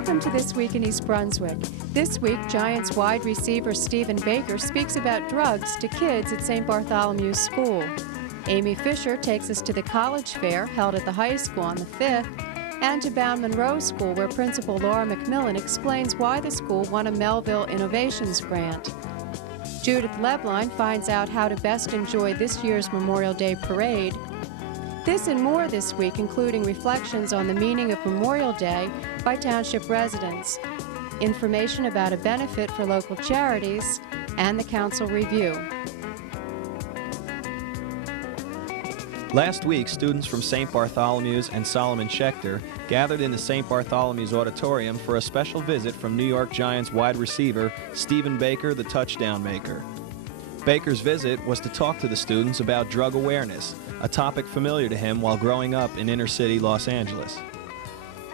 Welcome to This Week in East Brunswick. This week, Giants wide receiver Stephen Baker speaks about drugs to kids at St. Bartholomew's School. Amy Fisher takes us to the college fair held at the high school on the 5th, and to Bound Monroe School, where Principal Laura Mc Millan explains why the school won a Melville Innovations grant. Judith Leblein finds out how to best enjoy this year's Memorial Day parade. This and more this week, including reflections on the meaning of Memorial Day by township residents, information about a benefit for local charities, and the council review. Last week, students from St. Bartholomew's and Solomon Schechter gathered in the St. Bartholomew's Auditorium for a special visit from New York Giants wide receiver Stephen Baker, the touchdown maker. Baker's visit was to talk to the students about drug awareness, a topic familiar to him while growing up in inner-city Los Angeles.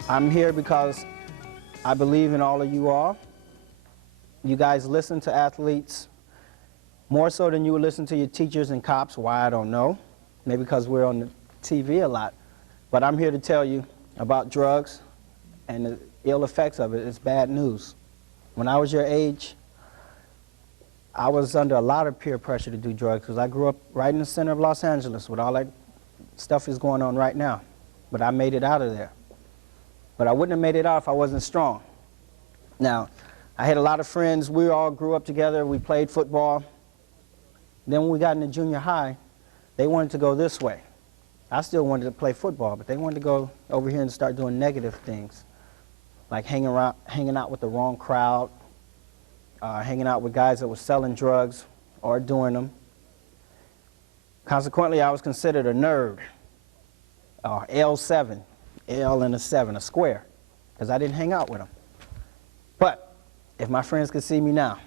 I'm here because I believe in all of you all. You guys listen to athletes more so than you would listen to your teachers and cops. Why, I don't know. Maybe because we're on the TV a lot. But I'm here to tell you about drugs and the ill effects of it. It's bad news. When I was your age, I was under a lot of peer pressure to do drugs because I grew up right in the center of Los Angeles with all that stuff is going on right now. But I made it out of there. But I wouldn't have made it out if I wasn't strong. Now, I had a lot of friends. We all grew up together. We played football. Then when we got into junior high, they wanted to go this way. I still wanted to play football, but they wanted to go over here and start doing negative things, like hanging out with the wrong crowd, hanging out with guys that were selling drugs or doing them. Consequently, I was considered a nerd, L7, L and a 7, a square, because I didn't hang out with them. But if my friends could see me now,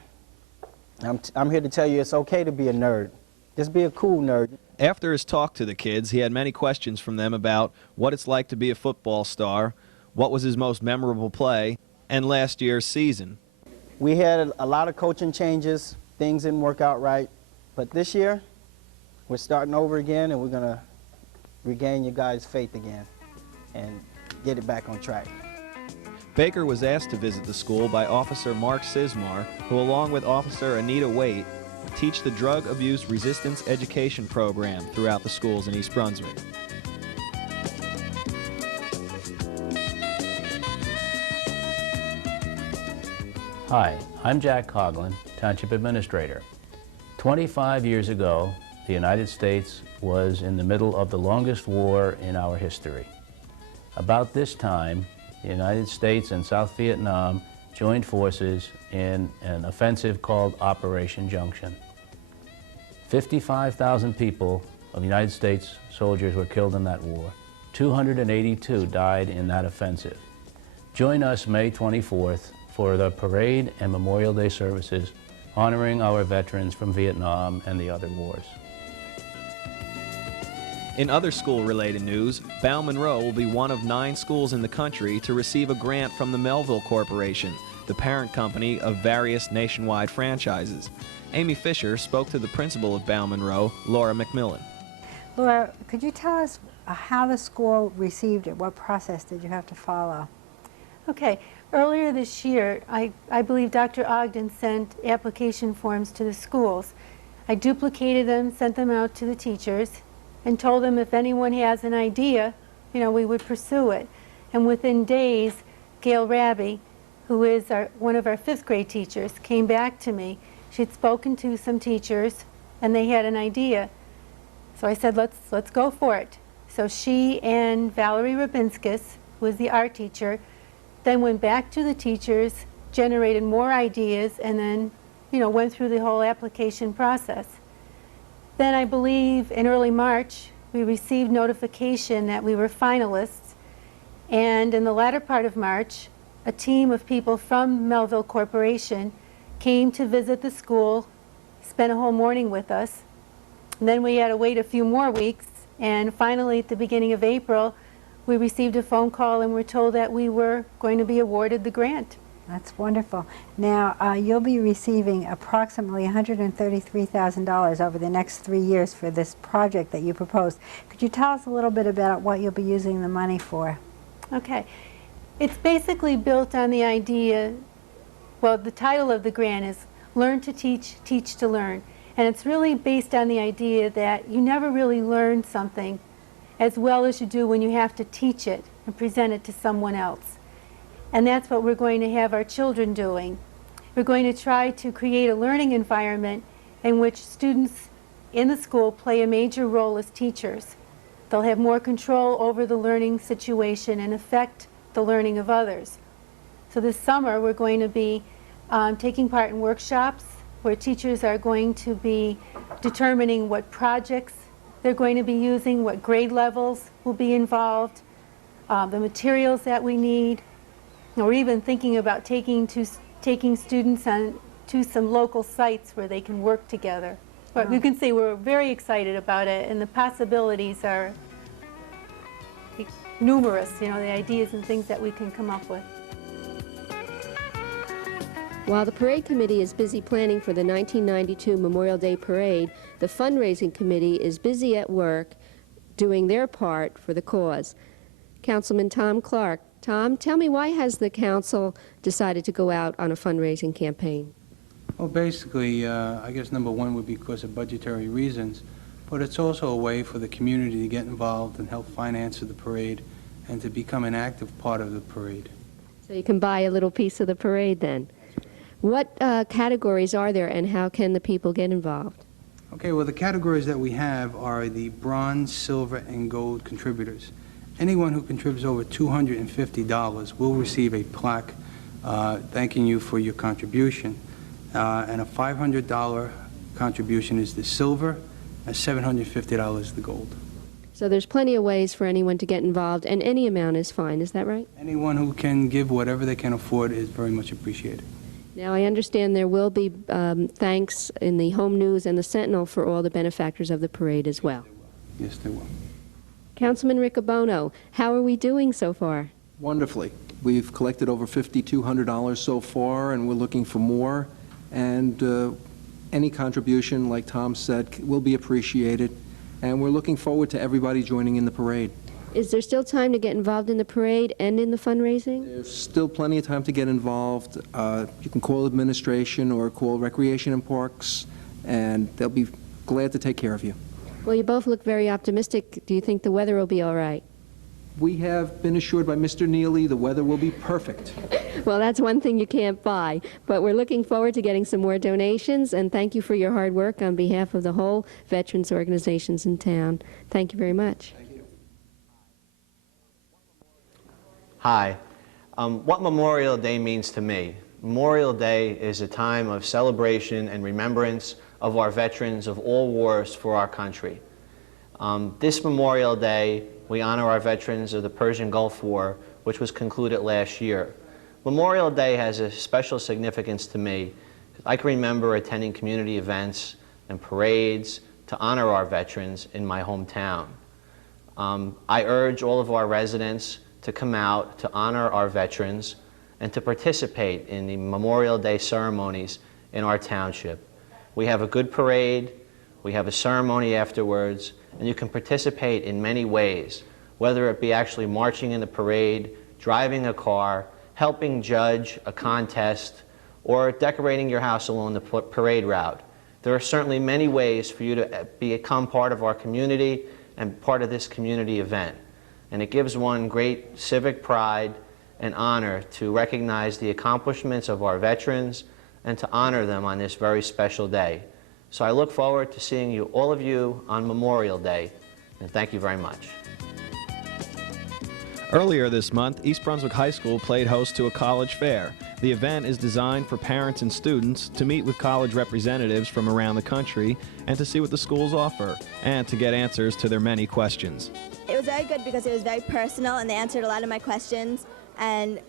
I'm here to tell you it's okay to be a nerd. Just be a cool nerd. After his talk to the kids, he had many questions from them about what it's like to be a football star, what was his most memorable play, and last year's season. We had a lot of coaching changes. Things didn't work out right. But this year, we're starting over again, and we're going to regain you guys' faith again and get it back on track. Baker was asked to visit the school by Officer Mark Sismar, who, along with Officer Anita Waite, teach the Drug Abuse Resistance Education Program throughout the schools in East Brunswick. Hi, I'm Jack Coughlin, Township Administrator. 25 years ago, the United States was in the middle of the longest war in our history. About this time, the United States and South Vietnam joined forces in an offensive called Operation Junction. 55,000 people of United States soldiers were killed in that war. 282 died in that offensive. Join us May 24th for the parade and Memorial Day services honoring our veterans from Vietnam and the other wars. In other school-related news, Bound Monroe will be one of 9 schools in the country to receive a grant from the Melville Corporation, the parent company of various nationwide franchises. Amy Fisher spoke to the principal of Bound Monroe, Laura Mc Millan. Laura, could you tell us how the school received it? What process did you have to follow? Okay. Earlier this year, I believe Dr. Ogden sent application forms to the schools. I duplicated them, sent them out to the teachers, and told them if anyone has an idea, we would pursue it. And within days, Gail Raby, who is one of our 5th grade teachers, came back to me. She'd spoken to some teachers, and they had an idea. So I said, let's go for it. So she and Valerie Rabinskis, who was the art teacher, then went back to the teachers, generated more ideas, and then, went through the whole application process. Then I believe in early March, we received notification that we were finalists, and in the latter part of March, a team of people from Melville Corporation came to visit the school, spent a whole morning with us, and then we had to wait a few more weeks, and finally at the beginning of April, we received a phone call and were told that we were going to be awarded the grant. That's wonderful. Now, you'll be receiving approximately $133,000 over the next 3 years for this project that you proposed. Could you tell us a little bit about what you'll be using the money for? Okay. It's basically built on the idea, well, the title of the grant is Learn to Teach, Teach to Learn. And it's really based on the idea that you never really learn something as well as you do when you have to teach it and present it to someone else. And that's what we're going to have our children doing. We're going to try to create a learning environment in which students in the school play a major role as teachers. They'll have more control over the learning situation and affect the learning of others. So this summer we're going to be taking part in workshops where teachers are going to be determining what projects they're going to be using, what grade levels will be involved, the materials that we need. And we're even thinking about taking students to some local sites where they can work together. But you can see we're very excited about it, and the possibilities are numerous, you know, the ideas and things that we can come up with. While the parade committee is busy planning for the 1992 Memorial Day parade, the fundraising committee is busy at work doing their part for the cause. Councilman Tom Clark. Tom, tell me, why has the council decided to go out on a fundraising campaign? Well, basically, I guess number one would be because of budgetary reasons, but it's also a way for the community to get involved and help finance the parade and to become an active part of the parade. So you can buy a little piece of the parade then. What categories are there, and how can the people get involved? Okay, well, the categories that we have are the bronze, silver, and gold contributors. Anyone who contributes over $250 will receive a plaque thanking you for your contribution. And a $500 contribution is the silver, and $750 is the gold. So there's plenty of ways for anyone to get involved, and any amount is fine, is that right? Anyone who can give whatever they can afford is very much appreciated. Now, I understand there will be thanks in the Home News and the Sentinel for all the benefactors of the parade as well. Yes, they will. Councilman Riccobono, how are we doing so far? Wonderfully. We've collected over $5,200 so far, and we're looking for more. And any contribution, like Tom said, will be appreciated. And we're looking forward to everybody joining in the parade. Is there still time to get involved in the parade and in the fundraising? There's still plenty of time to get involved. You can call administration or call Recreation and Parks, and they'll be glad to take care of you. Well, you both look very optimistic. Do you think the weather will be all right? We have been assured by Mr. Neely the weather will be perfect. Well, that's one thing you can't buy. But we're looking forward to getting some more donations, and thank you for your hard work on behalf of the whole veterans organizations in town. Thank you very much. Thank you. Hi. What Memorial Day means to me. Memorial Day is a time of celebration and remembrance of our veterans of all wars for our country. This Memorial Day, we honor our veterans of the Persian Gulf War, which was concluded last year. Memorial Day has a special significance to me. I can remember attending community events and parades to honor our veterans in my hometown. I urge all of our residents to come out to honor our veterans and to participate in the Memorial Day ceremonies in our township. We have a good parade, we have a ceremony afterwards, and you can participate in many ways, whether it be actually marching in the parade, driving a car, helping judge a contest, or decorating your house along the parade route. There are certainly many ways for you to become part of our community and part of this community event. And it gives one great civic pride and honor to recognize the accomplishments of our veterans and to honor them on this very special day. So I look forward to seeing you, all of you, on Memorial Day, and thank you very much. Earlier this month, East Brunswick High School played host to a college fair. The event is designed for parents and students to meet with college representatives from around the country and to see what the schools offer, and to get answers to their many questions. It was very good because it was very personal, and they answered a lot of my questions, and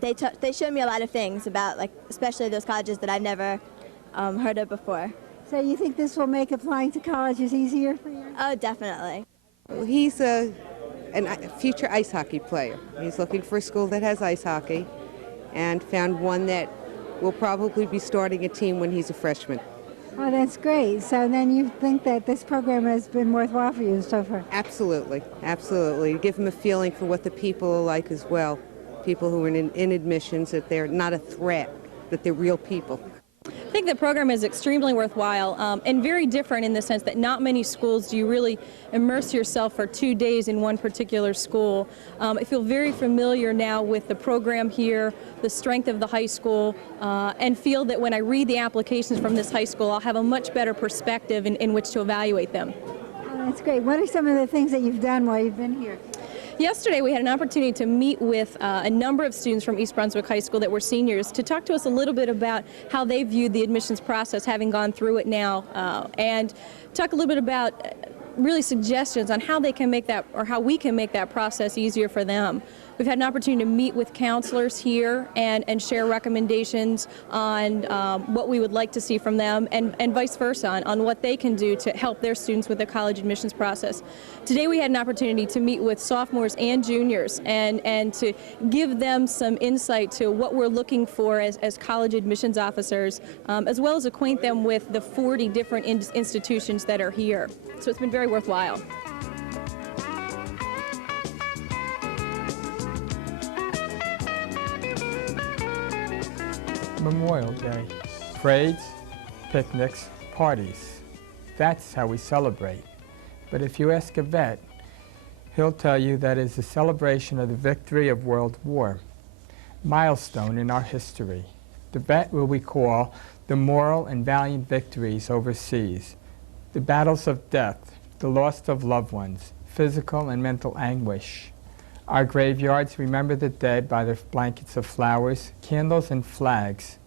they showed me a lot of things about, like, especially those colleges that I've never heard of before. So you think this will make applying to colleges easier for you? Oh, definitely. He's a future ice hockey player. He's looking for a school that has ice hockey and found one that will probably be starting a team when he's a freshman. Oh, that's great. So then you think that this program has been worthwhile for you so far? Absolutely, absolutely. Give him a feeling for what the people are like as well. people who are in admissions, that they're not a threat, that they're real people. I think the program is extremely worthwhile and very different in the sense that not many schools do you really immerse yourself for 2 days in one particular school. I feel very familiar now with the program here, the strength of the high school, and feel that when I read the applications from this high school, I'll have a much better perspective in which to evaluate them. Oh, that's great. What are some of the things that you've done while you've been here? Yesterday we had an opportunity to meet with a number of students from East Brunswick High School that were seniors to talk to us a little bit about how they viewed the admissions process, having gone through it now, and talk a little bit about really suggestions on how they can make that, or how we can make that process easier for them. We've had an opportunity to meet with counselors here and share recommendations on what we would like to see from them, and vice versa on what they can do to help their students with the college admissions process. Today we had an opportunity to meet with sophomores and juniors and to give them some insight to what we're looking for as college admissions officers, as well as acquaint them with the 40 different institutions that are here. So it's been very worthwhile. Memorial Day. Parades, picnics, parties. That's how we celebrate. But if you ask a vet, he'll tell you that it's a celebration of the victory of World War, milestone in our history. The vet will recall the moral and valiant victories overseas, the battles of death, the loss of loved ones, physical and mental anguish. Our graveyards remember the dead by their blankets of flowers, candles, and flags.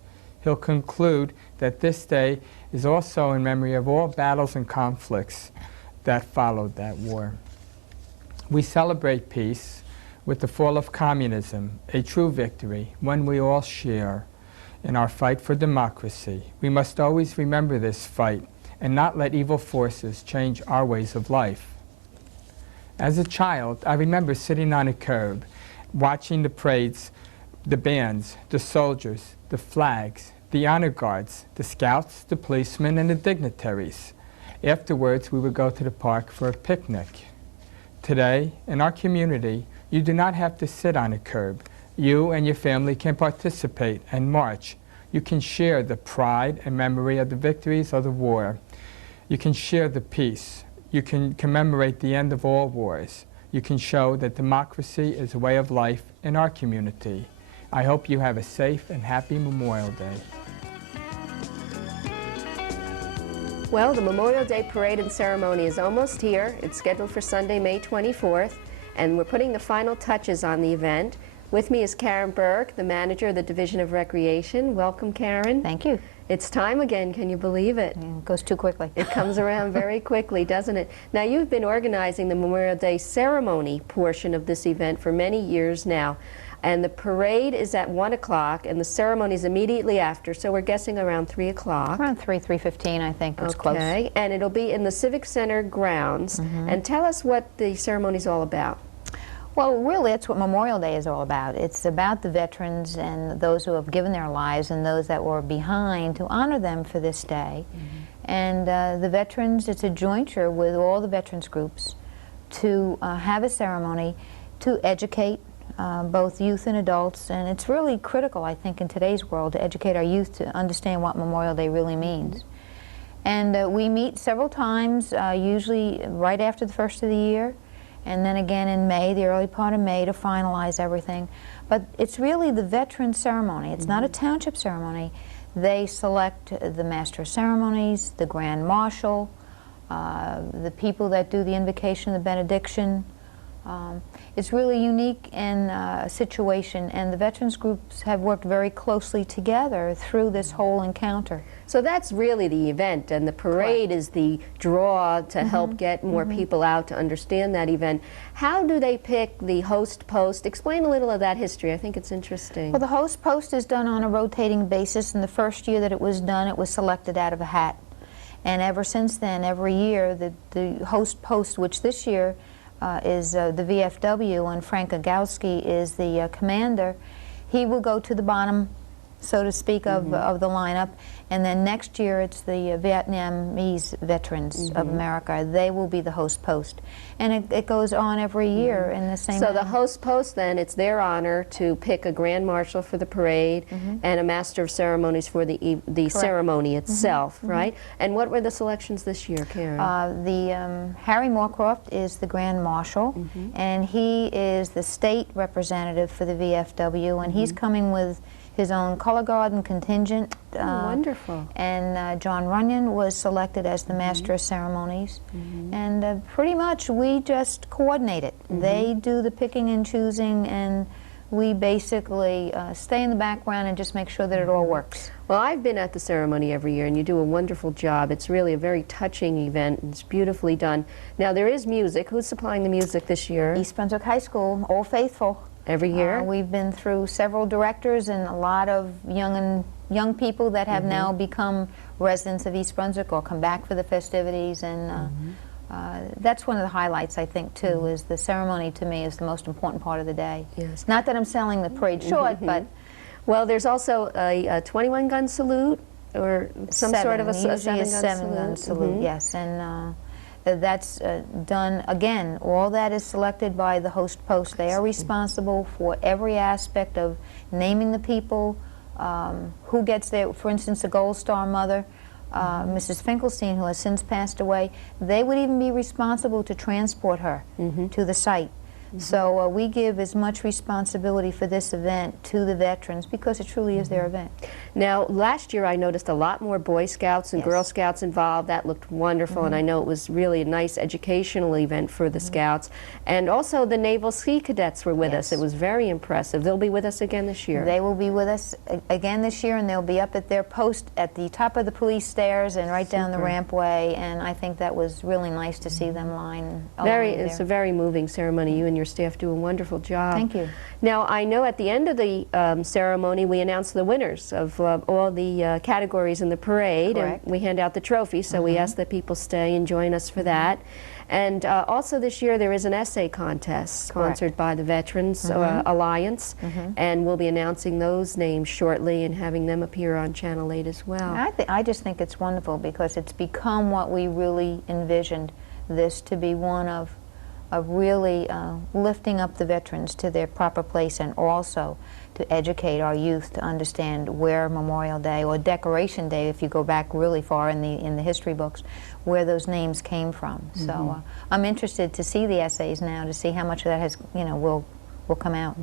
He'll conclude that this day is also in memory of all battles and conflicts that followed that war. We celebrate peace with the fall of communism, a true victory, one we all share in our fight for democracy. We must always remember this fight and not let evil forces change our ways of life. As a child, I remember sitting on a curb, watching the parades, the bands, the soldiers, the flags, the honor guards, the scouts, the policemen, and the dignitaries. Afterwards, we would go to the park for a picnic. Today, in our community, you do not have to sit on a curb. You and your family can participate and march. You can share the pride and memory of the victories of the war. You can share the peace. You can commemorate the end of all wars. You can show that democracy is a way of life in our community. I hope you have a safe and happy Memorial Day. Well, the Memorial Day Parade and Ceremony is almost here. It's scheduled for Sunday, May 24th, and we're putting the final touches on the event. With me is Karen Burke, the manager of the Division of Recreation. Welcome, Karen. Thank you. It's time again, can you believe it? It goes too quickly. It comes around very quickly, doesn't it? Now, you've been organizing the Memorial Day ceremony portion of this event for many years now. And the parade is at 1 o'clock, and the ceremony is immediately after, so we're guessing around 3 o'clock. Around 3:15, I think. It's close. Okay, and it'll be in the Civic Center grounds. And tell us what the ceremony is all about. Well, really, that's what Memorial Day is all about. It's about the veterans and those who have given their lives and those that were behind, to honor them for this day. And the veterans, it's a jointure with all the veterans groups to have a ceremony to educate both youth and adults, and it's really critical, I think, in today's world to educate our youth to understand what Memorial Day really means. And we meet several times, usually right after the first of the year, and then again in May, the early part of May, to finalize everything. But it's really the veteran ceremony. It's not a township ceremony. They select the master of ceremonies, the grand marshal, the people that do the invocation, the benediction. It's really unique in situation, and the veterans groups have worked very closely together through this whole encounter. So that's really the event, and the parade is the draw to help get more people out to understand that event. How do they pick the host post? Explain a little of that history. I think it's interesting. Well, the host post is done on a rotating basis, and the first year that it was done, it was selected out of a hat. And ever since then, every year, the host post, which this year is the VFW, and Frank Gagowski is the commander, he will go to the bottom so to speak, of the lineup. And then next year it's the Vietnamese veterans of America. They will be the host post. And it goes on every year in the same So the host post, then, it's their honor to pick a grand marshal for the parade and a master of ceremonies for the ceremony itself, right? And what were the selections this year, Karen? Harry Moorcroft is the grand marshal, and he is the state representative for the VFW, and he's coming with his own color guard and contingent. Wonderful. And John Runyon was selected as the master of ceremonies. And pretty much we just coordinate it. They do the picking and choosing, and we basically stay in the background and just make sure that it all works. Well, I've been at the ceremony every year, and you do a wonderful job. It's really a very touching event, and it's beautifully done. Now, there is music. Who's supplying the music this year? East Brunswick High School, Old Faithful. Every year? We've been through several directors and a lot of young people that have now become residents of East Brunswick or come back for the festivities, and that's one of the highlights, I think, too, is the ceremony to me is the most important part of the day. Yes. Not that I'm selling the parade short, but... Well, there's also a 21-gun salute, or some sort of a seven-gun salute, yes, and that's done, again, all that is selected by the host post. They are responsible for every aspect of naming the people, who gets there. For instance, the Gold Star mother, Mrs. Finkelstein, who has since passed away, they would even be responsible to transport her to the site. So we give as much responsibility for this event to the veterans because it truly is their event. Now, last year I noticed a lot more Boy Scouts and Girl Scouts involved. That looked wonderful, and I know it was really a nice educational event for the Scouts. And also the Naval Sea Cadets were with us. It was very impressive. They'll be with us again this year. They will be with us again this year, and they'll be up at their post at the top of the police stairs and right down the rampway, and I think that was really nice to see them line It's a very moving ceremony. You and your staff do a wonderful job. Thank you. Now, I know at the end of the ceremony we announce the winners of all the categories in the parade. Correct. And we hand out the trophies, so we ask that people stay and join us for that. And also this year there is an essay contest sponsored by the Veterans Alliance, and we'll be announcing those names shortly and having them appear on Channel 8 as well. I just think it's wonderful because it's become what we really envisioned this to be, one of really lifting up the veterans to their proper place, and also to educate our youth to understand where Memorial Day or Decoration Day, if you go back really far in the history books, where those names came from. So I'm interested to see the essays now, to see how much of that has, will come out.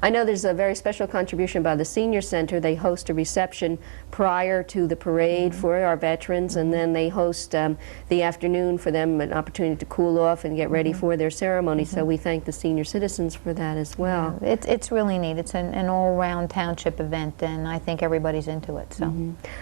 I know there's a very special contribution by the Senior Center. They host a reception prior to the parade for our veterans, and then they host the afternoon for them, an opportunity to cool off and get ready for their ceremony. So we thank the senior citizens for that as well. Yeah, it's really neat. It's an all-round township event, and I think everybody's into it. So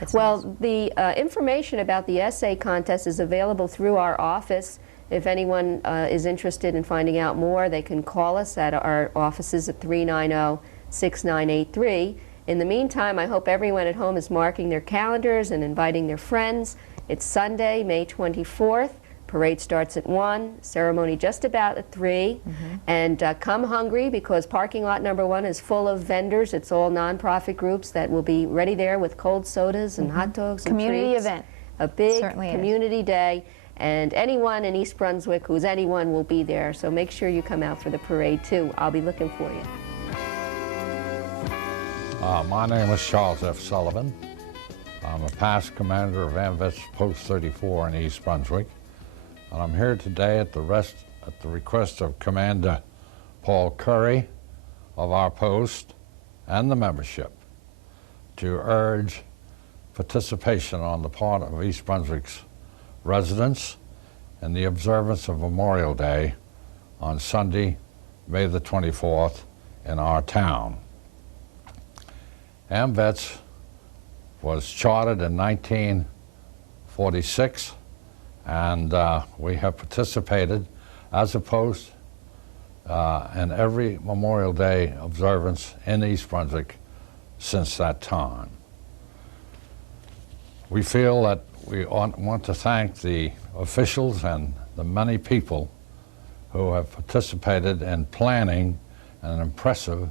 it's nice. The information about the essay contest is available through our office. If anyone is interested in finding out more, they can call us at our offices at 390-6983. In the meantime, I hope everyone at home is marking their calendars and inviting their friends. It's Sunday, May 24th. Parade starts at 1, ceremony just about at 3. And come hungry, because parking lot number 1 is full of vendors. It's all nonprofit groups that will be ready there with cold sodas and hot dogs and community treats. event. A big Certainly community day. And anyone in East Brunswick who's anyone will be there. So make sure you come out for the parade, too. I'll be looking for you. My name is Charles F. Sullivan. I'm a past commander of AMVETS Post 34 in East Brunswick. And I'm here today at the request of Commander Paul Curry of our post and the membership to urge participation on the part of East Brunswick's residents in the observance of Memorial Day on Sunday, May the 24th in our town. AMVETS was chartered in 1946, and we have participated as a post in every Memorial Day observance in East Brunswick since that time. We feel that we want to thank the officials and the many people who have participated in planning an impressive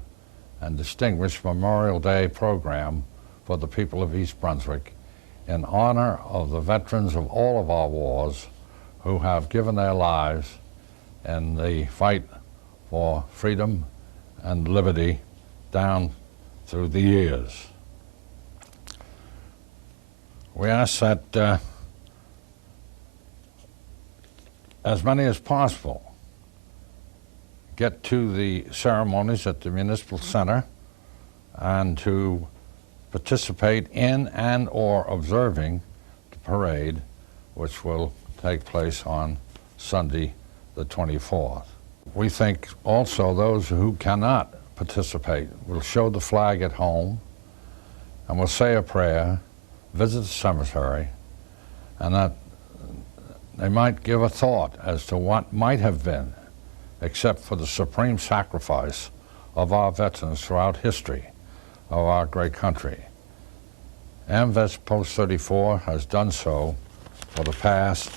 and distinguished Memorial Day program for the people of East Brunswick in honor of the veterans of all of our wars who have given their lives in the fight for freedom and liberty down through the years. We ask that as many as possible get to the ceremonies at the Municipal Center and to participate in and or observing the parade, which will take place on Sunday the 24th. We think also those who cannot participate will show the flag at home and will say a prayer, visit the cemetery, and that they might give a thought as to what might have been, except for the supreme sacrifice of our veterans throughout history of our great country. AMVETS Post 34 has done so for the past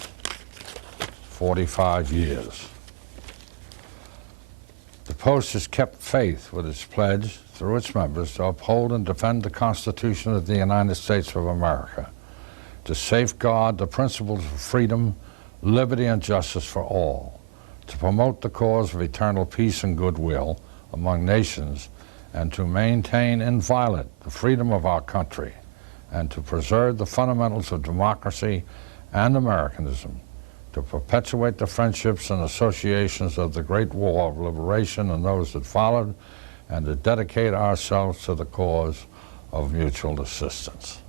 45 years. The Post has kept faith with its pledge through its members to uphold and defend the Constitution of the United States of America, to safeguard the principles of freedom, liberty, and justice for all, to promote the cause of eternal peace and goodwill among nations, and to maintain inviolate the freedom of our country, and to preserve the fundamentals of democracy and Americanism, to perpetuate the friendships and associations of the Great War of Liberation and those that followed, and to dedicate ourselves to the cause of mutual assistance.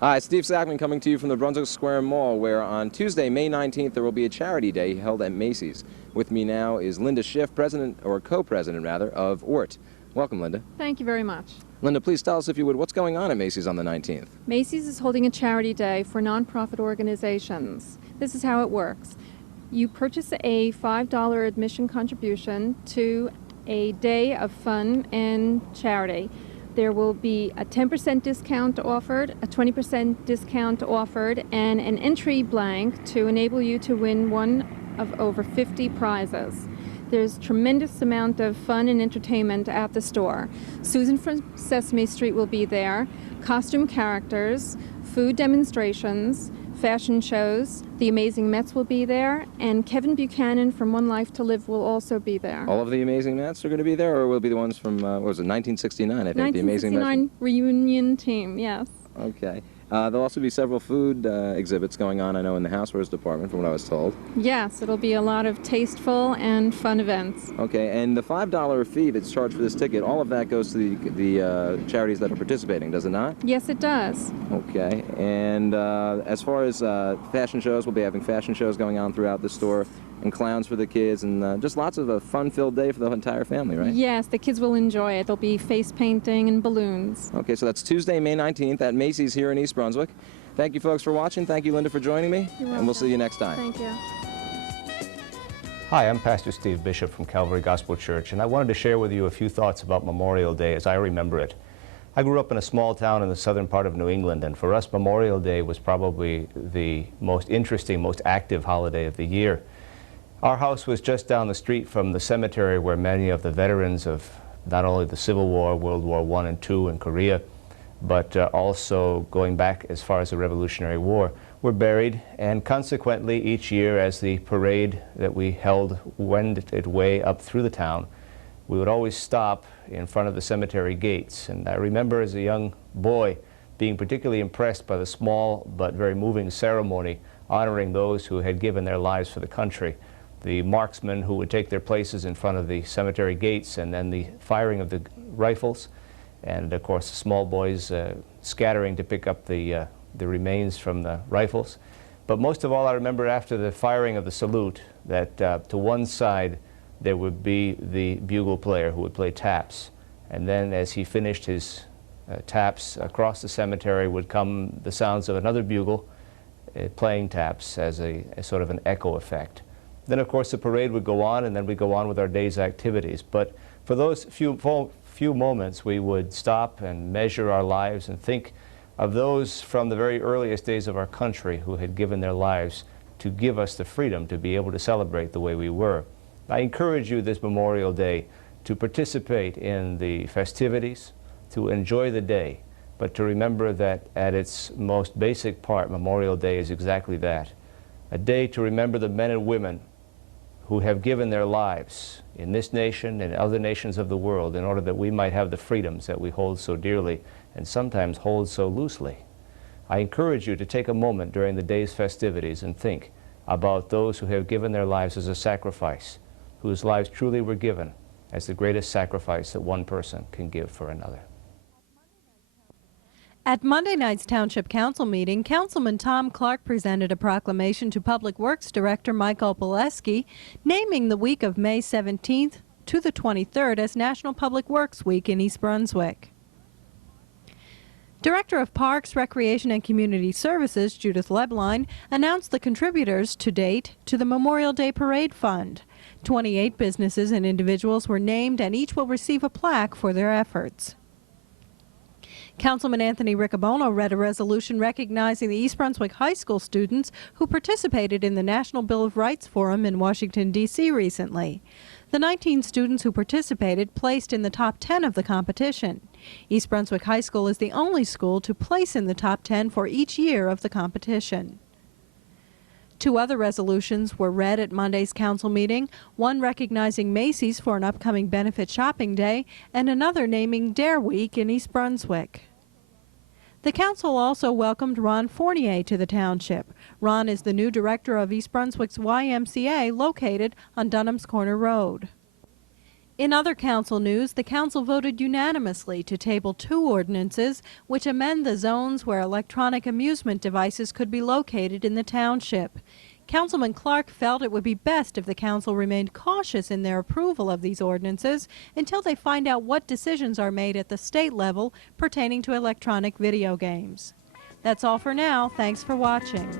Hi, Steve Sackman coming to you from the Brunswick Square Mall, where on Tuesday, May 19th, there will be a charity day held at Macy's. With me now is Linda Schiff, president, or co-president rather, of ORT. Welcome, Linda. Thank you very much. Linda, please tell us, if you would, what's going on at Macy's on the 19th? Macy's is holding a charity day for nonprofit organizations. This is how it works. You purchase a $5 admission contribution to a day of fun and charity. There will be a 10% discount offered, a 20% discount offered, and an entry blank to enable you to win one of over 50 prizes. There's tremendous amount of fun and entertainment at the store. Susan from Sesame Street will be there, costume characters, food demonstrations, fashion shows. The Amazing Mets will be there, and Kevin Buchanan from One Life to Live will also be there. All of the Amazing Mets are going to be there, or will it be the ones from, what was it, 1969, I think? 1969 reunion team, yes. Okay. There'll also be several food exhibits going on, I know, in the housewares department, from what I was told. Yes, it'll be a lot of tasteful and fun events. Okay, and the $5 fee that's charged for this ticket, all of that goes to the charities that are participating, does it not? Yes, it does. Okay, and as far as fashion shows, we'll be having fashion shows going on throughout the store, and clowns for the kids, and just lots of a fun-filled day for the entire family, right? Yes, the kids will enjoy it. There'll be face painting and balloons. Okay, so that's Tuesday, May 19th at Macy's here in East Brunswick. Thank you, folks, for watching. Thank you, Linda, for joining me. You're welcome. And we'll see you next time. Thank you. Hi, I'm Pastor Steve Bishop from Calvary Gospel Church, and I wanted to share with you a few thoughts about Memorial Day as I remember it. I grew up in a small town in the southern part of New England, and for us, Memorial Day was probably the most interesting, most active holiday of the year. Our house was just down the street from the cemetery where many of the veterans of not only the Civil War, World War I and II and Korea, but also going back as far as the Revolutionary War, were buried. And consequently, each year as the parade that we held wended its way up through the town, we would always stop in front of the cemetery gates. And I remember as a young boy being particularly impressed by the small but very moving ceremony honoring those who had given their lives for the country. The marksmen who would take their places in front of the cemetery gates, and then the firing of the rifles, and of course the small boys scattering to pick up the remains from the rifles. But most of all, I remember after the firing of the salute that to one side there would be the bugle player who would play taps, and then as he finished his taps, across the cemetery would come the sounds of another bugle playing taps as a sort of an echo effect. Then, of course, the parade would go on, and then we'd go on with our day's activities. But for those few moments, we would stop and measure our lives and think of those from the very earliest days of our country who had given their lives to give us the freedom to be able to celebrate the way we were. I encourage you this Memorial Day to participate in the festivities, to enjoy the day, but to remember that at its most basic part, Memorial Day is exactly that. A day to remember the men and women who have given their lives in this nation and other nations of the world in order that we might have the freedoms that we hold so dearly and sometimes hold so loosely. I encourage you to take a moment during the day's festivities and think about those who have given their lives as a sacrifice, whose lives truly were given as the greatest sacrifice that one person can give for another. At Monday night's Township Council meeting, Councilman Tom Clark presented a proclamation to Public Works Director Michael Pileski, naming the week of May 17th to the 23rd as National Public Works Week in East Brunswick. Director of Parks, Recreation and Community Services, Judith Leblein, announced the contributors to date to the Memorial Day Parade Fund. 28 businesses and individuals were named, and each will receive a plaque for their efforts. Councilman Anthony Riccobono read a resolution recognizing the East Brunswick High School students who participated in the National Bill of Rights Forum in Washington, D.C. recently. The 19 students who participated placed in the top 10 of the competition. East Brunswick High School is the only school to place in the top 10 for each year of the competition. 2 other resolutions were read at Monday's council meeting, one recognizing Macy's for an upcoming benefit shopping day and another naming Dare Week in East Brunswick. The council also welcomed Ron Fournier to the township. Ron is the new director of East Brunswick's YMCA located on Dunham's Corner Road. In other council news, the council voted unanimously to table 2 ordinances which amend the zones where electronic amusement devices could be located in the township. Councilman Clark felt it would be best if the council remained cautious in their approval of these ordinances until they find out what decisions are made at the state level pertaining to electronic video games. That's all for now. Thanks for watching.